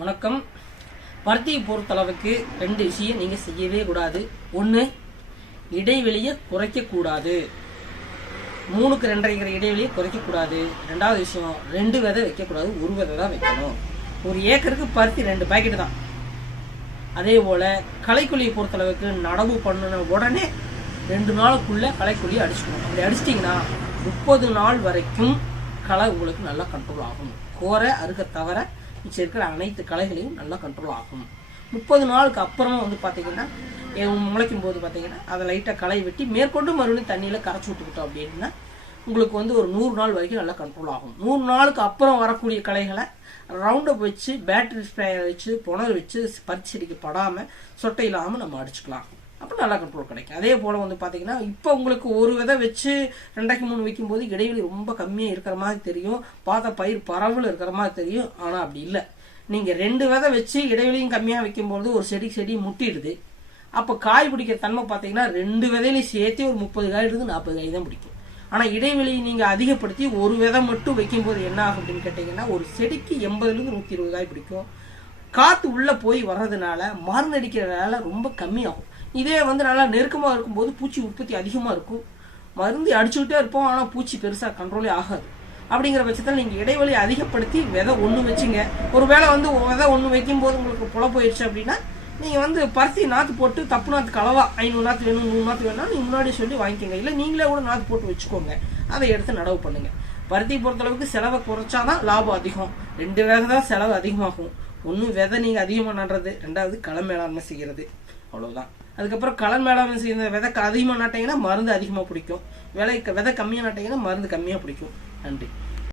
வணக்கம். பருத்தியை பொறுத்தளவுக்கு ரெண்டு விஷயம் நீங்கள் செய்யவே கூடாது. ஒன்று, இடைவெளியை குறைக்கக்கூடாது. 3க்கு 2.5 இடைவெளியை குறைக்கக்கூடாது. ரெண்டாவது விஷயம், 2 விதை வைக்கக்கூடாது, 1 விதை தான் வைக்கணும். ஒரு ஏக்கருக்கு பருத்தி 2 பாக்கெட் தான். அதே போல் களைக்கொல்லியை பொறுத்தளவுக்கு நடவு பண்ணின உடனே 2 நாளுக்குள்ள களைக்கொல்லியை அடிச்சுக்கணும். அப்படி அடிச்சிட்டிங்கன்னா 30 நாள் வரைக்கும் களை உங்களுக்கு நல்லா கண்ட்ரோல் ஆகும். கோரை அறுக்க தவிர மிச்சம் இருக்கிற அனைத்து களைகளையும் நல்லா கண்ட்ரோல் ஆகும். 30 நாளுக்கு அப்புறமா பார்த்தீங்கன்னா முளைக்கும் போது பார்த்தீங்கன்னா அதை லைட்டாக களை வெட்டி மேற்கொண்டு மறுபடியும் தண்ணியில் கரைச்சி விட்டுக்கிட்டோம் அப்படின்னா உங்களுக்கு ஒரு 100 நாள் வரைக்கும் நல்லா கண்ட்ரோல் ஆகும். 100 நாளுக்கு அப்புறம் வரக்கூடிய களைகளை ரவுண்டப் வச்சு பேட்டரி ஸ்ப்ரேயர் வச்சு புணர் வச்சு பறிச்சு செடிக்கு படாமல் சொட்டை இல்லாமல் நம்ம அடிச்சுக்கலாம். அப்போ நல்லா கண்ட்ரோல் கிடைக்கும். அதே போல் பார்த்தீங்கன்னா இப்போ உங்களுக்கு ஒரு விதை வச்சு 2க்கு 3 வைக்கும்போது இடைவெளி ரொம்ப கம்மியாக இருக்கிற மாதிரி தெரியும், பார்த்தா பயிர் பரவல் இருக்கிற மாதிரி தெரியும். ஆனால் அப்படி இல்லை. நீங்கள் 2 விதை வச்சு இடைவெளியும் கம்மியாக வைக்கும்போது ஒரு செடி முட்டிடுது. அப்போ காய் பிடிக்கிற தன்மை பார்த்தீங்கன்னா 2 விதையிலையும் சேர்த்து ஒரு 30 காய் இருந்து 40 காய் தான் பிடிக்கும். ஆனால் இடைவெளி நீங்கள் அதிகப்படுத்தி ஒரு விதை மட்டும் வைக்கும்போது என்ன ஆகும் அப்படின்னு கேட்டிங்கன்னா ஒரு செடிக்கு 80லேருந்து 120 காய் பிடிக்கும். காற்று உள்ளே போய் வர்றதுனால மருந்து அடிக்கிற வேலை ரொம்ப கம்மியாகும். இதே நல்லா நெருக்கமாக இருக்கும்போது பூச்சி உற்பத்தி அதிகமாக இருக்கும். மருந்து அடிச்சுக்கிட்டே இருப்போம், ஆனால் பூச்சி பெருசாக கண்ட்ரோலே ஆகாது. அப்படிங்கிற பட்சத்தில் நீங்கள் இடைவெளி அதிகப்படுத்தி விதை 1 வச்சுங்க. ஒரு வேளை விதை 1 வைக்கும்போது உங்களுக்கு புல போயிடுச்சு அப்படின்னா நீங்கள் பருத்தி நாற்று போட்டு தப்பு நாற்று கலவா 500 நாற்று வேணும் 100 நாற்று வேணும்னா நீங்கள் முன்னாடி சொல்லி வாங்கிக்கோங்க. இல்லை நீங்களே கூட நாற்று போட்டு வச்சுக்கோங்க. அதை எடுத்து நடவு பண்ணுங்க. பருத்தி பொறுத்தளவுக்கு செலவை குறைச்சாதான் லாபம் அதிகம். 2 விதை தான் செலவு அதிகமாகும். 1 விதை நீங்கள் அதிகமாக நடுறது, 2வது களை மேலாண்மை செய்கிறது. அவ்வளோதான். அதுக்கப்புறம் களை மேலாண்மை செய்கிற விதை அதிகமாக நட்டிங்கன்னா மருந்து அதிகமாக பிடிக்கும். விதை கம்மியாக நட்டிங்கன்னா மருந்து கம்மியாக பிடிக்கும். நன்றி.